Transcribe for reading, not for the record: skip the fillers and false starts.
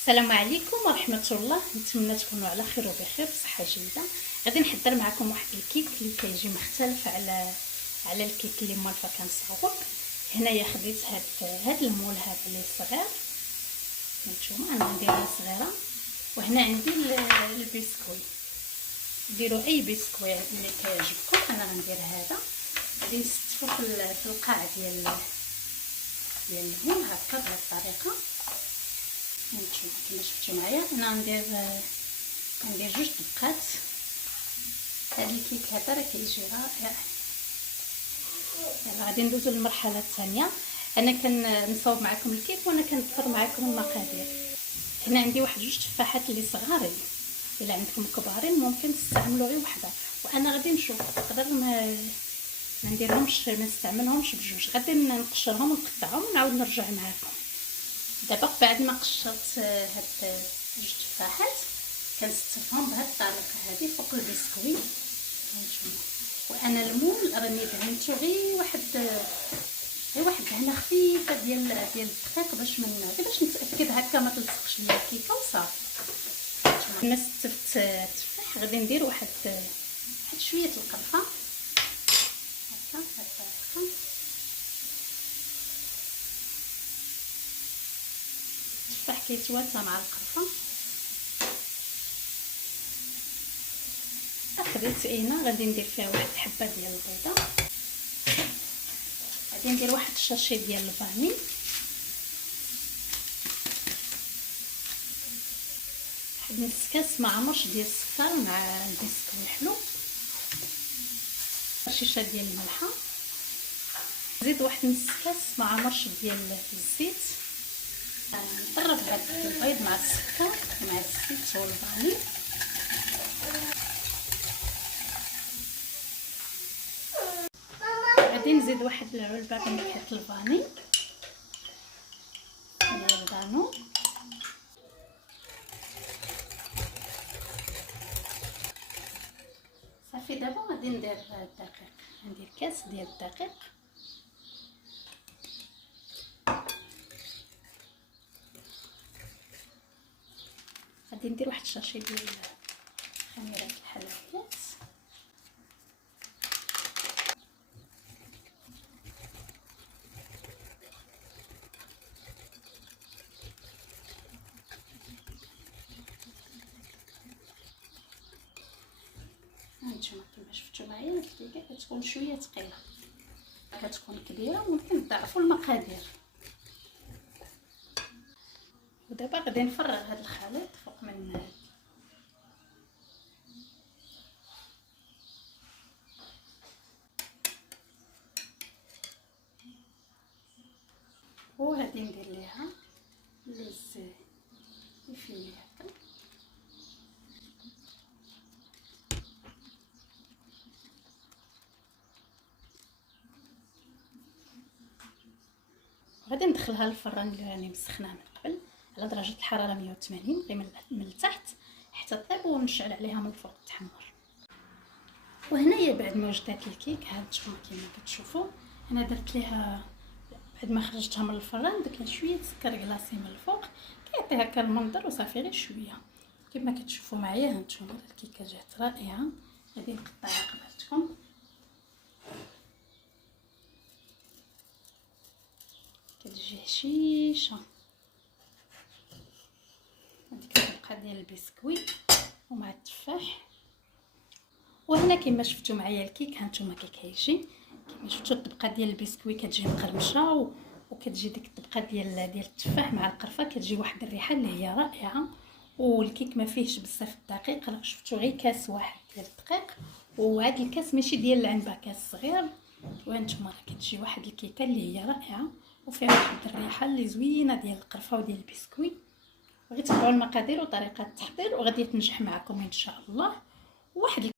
السلام عليكم ورحمه الله. نتمنى تكونوا على خير وبخير بصحه جيده. غادي نحضر معكم واحد الكيك اللي كيجي مختلف على الكيك اللي مالفا كنصاوب. هنايا خديت هاد المول هذا اللي صغير، نتوما انا نديرها صغيره. وهنا عندي البسكوي، ديروا اي بسكوي اللي كيعجبكم. انا غندير هذا، غادي نستفو في القاع ديال المول هكا بهذه الطريقه. نتوما كما شفتوا معايا انا غندير جوج دبقات. هذا الكيك هذا راه كيجي رائع. يلا غادي ندوزو للمرحله الثانيه. انا كنصاوب معكم الكيك وانا كنذكر معكم المقادير. هنا عندي واحد جوج تفاحات اللي صغارين، الا عندكم كبارين ممكن تستعملوا غير وحده، وانا غادي نشوف نقدر ما نديرهمش ما نستعملهمش بجوج. غادي نقشرهم ونقطعهم ونعاود نرجع معكم. دابا بعد ما قشرت هاد جوج تفاحات كنستفهم بهاد الطريقه هذه فوق البسكويت. هانتوما وانا المول راني دهنتو غير واحد دهنه خفيفه ديال الدقيق باش نتاكد هكا ما تلصقش ليا الكيكه وصافي. هانتوما استفت التفاح، غادي ندير واحد شويه القرفه هكا بهاد الطريقه. التفاح كيتواتى مع القرفه. خديت عينه غادي ندير فيها واحد الحبه ديال البيضه. غادي ندير واحد الشاشي ديال الفاني، واحد نص كاس ما عمرش ديال السكر مع البسكويت الحلو، شيشه ديال الملحه. نزيد واحد نص كاس ما عمرش ديال الزيت. نضرب هذا البيض مع السكر مع الزيت والفاني. غادي نزيد واحد العلبه من نكهه الفاني ديال البانو. صافي دابا غادي ندير الدقيق. ندير كاس ديال الدقيق. غادي ندير واحد الشاشي ديال خميره الحلويات. هانتوما كما شفتوا معايا الكيكه كتكون شويه ثقيله، كتكون كبيره ممكن تضاعفوا المقادير. ودابا غادي نفرغ هذا الخليط فوق من وغادي ندير ليها اللوز يفيني هكا. غادي ندخلها للفران اللي راني مسخناه من قبل على درجه الحراره 180 غير من التحت حتى طيب، ونشعل عليها من الفوق تحمر. وهنايا بعد ما وجدات الكيك هانتوما كما كتشوفوا انا درت ليها بعد ما خرجتها من الفران درت لها شويه سكر كلاصي من الفوق كيعطي هكا المنظر وصافي غير شويه كما كتشوفوا معايا. هانتوما الكيكه جات رائعه. غادي نقطعها قبالتكم. كتجي هشيشه هذيك الطبقه ديال البسكويت ومع التفاح. وهنا كما شفتوا معايا الكيك هانتوما كيجي كما شفتوا الطبقه ديال البسكويت كتجي مقرمشه وكتجي ديك الطبقه ديال التفاح مع القرفه، كتجي واحد الريحه اللي هي رائعه. والكيك ما فيهش بزاف الدقيق، راه شفتوا غير كاس واحد ديال الدقيق، وهذا الكاس ماشي ديال العنبه، كاس صغير. وانتما راه كتجي واحد الكيكه اللي هي رائعه وفيها واحد الريحه اللي زوينه ديال القرفه وديال البسكويت. غير تبعوا المقادير وطريقه التحضير وغادي تنجح معكم ان شاء الله. واحد